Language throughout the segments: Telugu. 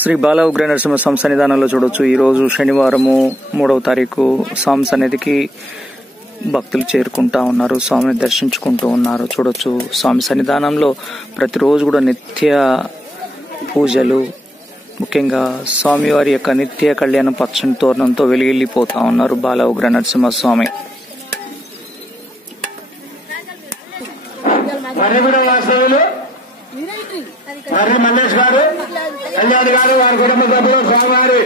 శ్రీ బాల ఉగ్ర నరసింహ స్వామి సన్నిధానంలో చూడొచ్చు. ఈ రోజు శనివారము 3వ తారీఖు స్వామి సన్నిధికి భక్తులు చేరుకుంటా ఉన్నారు, స్వామిని దర్శించుకుంటూ ఉన్నారు. చూడొచ్చు స్వామి సన్నిధానంలో ప్రతిరోజు కూడా నిత్య పూజలు, ముఖ్యంగా స్వామివారి యొక్క నిత్య కళ్యాణం పచ్చని తోరణంతో వెలిగిల్లిపోతా ఉన్నారు బాల ఉగ్ర నరసింహ స్వామి. మల్లేష్ గారు, కళ్యాణ్ గారు, వారి కుటుంబ సభ్యులు స్వామివారి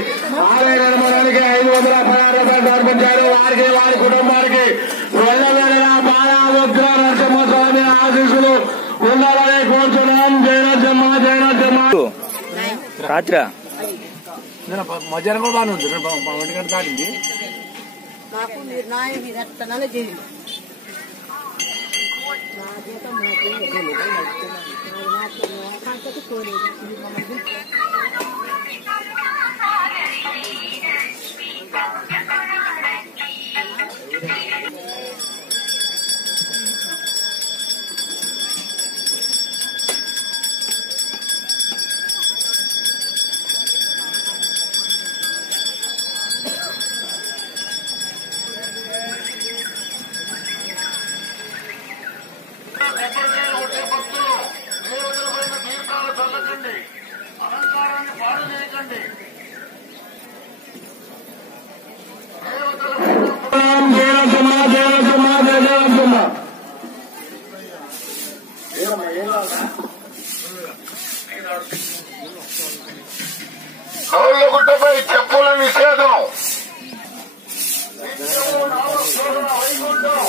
ఆలయ నిర్మాణానికి 516 రూపాయలు సమర్పించారు. వారికి వారి కుటుంబానికి వెళ్ళవేళలా బాల ఉగ్ర నరసింహస్వామి ఆశీస్సులు ఉండాలని కోరుతున్నాం. జయనరసింహ జయనరసింహ. రాత్రి మధ్యాహ్నం కూడా బాగానే ఉంది, 1 గంట దాటింది. అలంకారాన్ని పాడు చేయకండి. కౌళ్ళ గుట్టపై చెప్పుల నిషేధం. వైకుంఠం